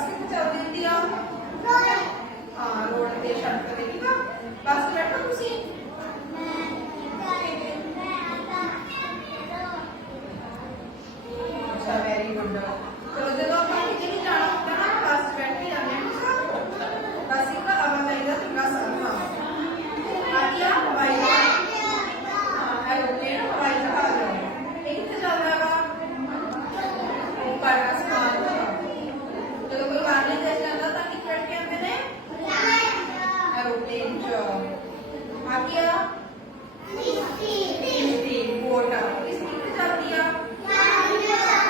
बस कितने चलती होती है? हाँ रोड ते सड़क ते ठीक है। बस बैठो तुसी। अच्छा वेरी गुड। चलो जब आप किसी भी जाना होता है ना बस बैठ के जाने हैं बस का आवाजाही का थोड़ा सा आ गया हवाई जहाज। हाँ एरोप्लेन हवाई जहाज है। ये कितने चल रहा है? ऊपर आसमान चलो कोई बाहरले देश जाता था किस बैठ के आते ने एरोप्लेन च आ गया किश्ती बोट किश्ती कितने चलती है?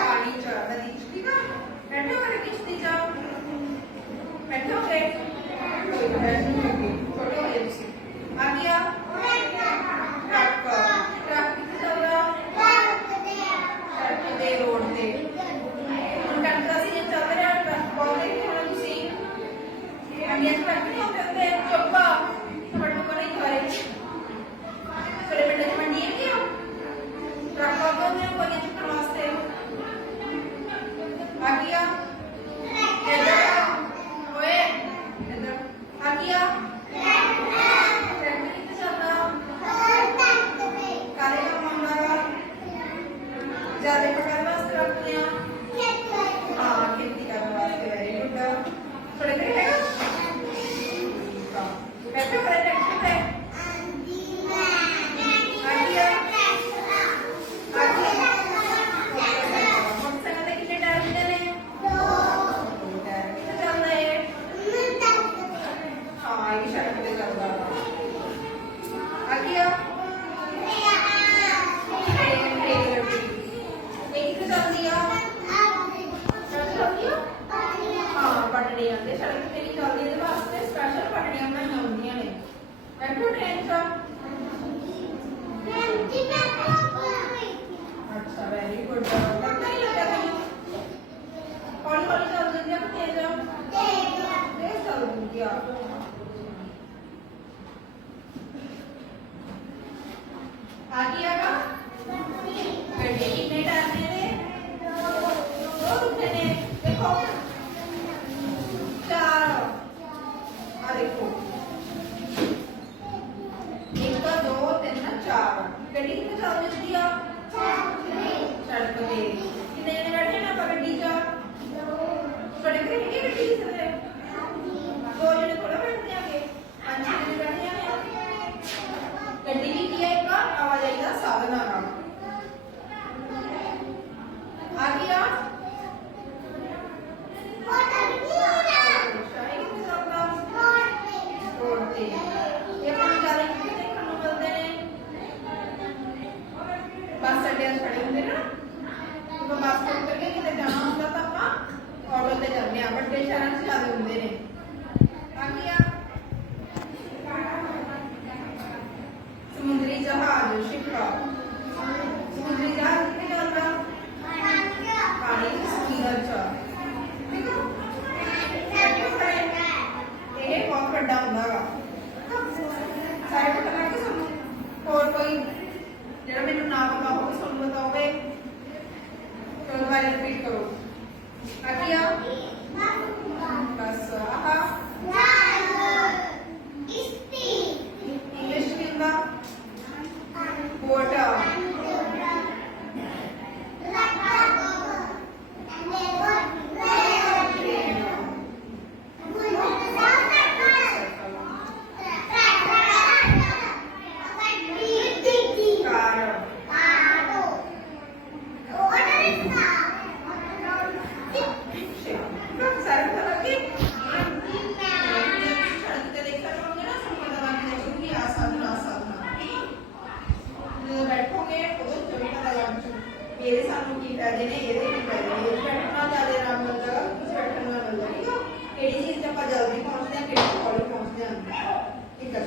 पानी च नदी च ठीक है। बैठे हो किश्ती च बैठे हो गए छोटे हो गए तुसी। आ गया ट्रक ट्रक कितने चल रहा? सड़क ते रोड ते कंट्रा से ये चल रहा है ट्रक बहुत देखते हो तुसी। हम ये ट्रक नहीं होते होते चुप्पा बड़ों को नहीं करे बड़े बड़े मंडी है क्या ट्रक को बोलते हैं कोई चुप्पा वास्ते। आ गया इधर ओए इधर आ गया ट्रैक्टर कितने चल रहा? काले का मंगावा ज्यादा पकड़ वास्ते रखते हैं। हाँ खेती करने वास्ते वेरी गुड। थोड़े देर है बैठे हो ट्रैक्टर पे। आ गया मोटरसाइकिल के कितने टायर होते हैं? दो टायर कितने चल रहे हैं? हाँ ये सड़क पे चल रहा था। आ गया ट्रेन रेलवे ये कितने चल रही है? हाँ पटड़ियां ते सड़क ते नहीं चलती है वास्ते स्पेशल पटड़ियां बनाई होंदियां ने। बैठो ट्रेन च। अच्छा वेरी गुड। पता ही लगा तैनूं हौली हौली चल रही है तेज तेज चल रही है। आ गया का गड्डी कितने टायर ने? दो रुपए ने देखो चार आ देखो एक दो तीन चार गड्डी कितने चल रही है? सड़क पे कितने जने बैठे ना गड्डी च? बड़े बड़े नहीं गड्डी से दो जने थोड़ा बैठते हैं पांच जने बैठे हैं। गड्डी भी किया एक आवाजाही का साधन आ गया बस अड्डे खड़े होंगे ना तो बस से उतर के कितने जाना होता तो आप ऑटो से जाते हैं बड़े शहर से ज्यादा होंगे ने। आ गया समुद्री जहाज शिप समुद्री जहाज कितने चल रहा? पानी स्टीमर च ठीक है। ये बहुत बड़ा होता है सारे पता लग गए सब और कोई जरा मैंने ना पता हो सुन बताओगे तो दोबारा रिपीट करो। आ गया बस आहा इंग्लिश में का बोट मेरे सानू की फायदे ने ये की फायदे ने बैठना ज्यादा आराम मिलता है कुछ बैठना मिलता है ठीक है। केड़ी चीज जब जल्दी पहुंचते हैं केड़ी हौली पहुंचते हैं ठीक है।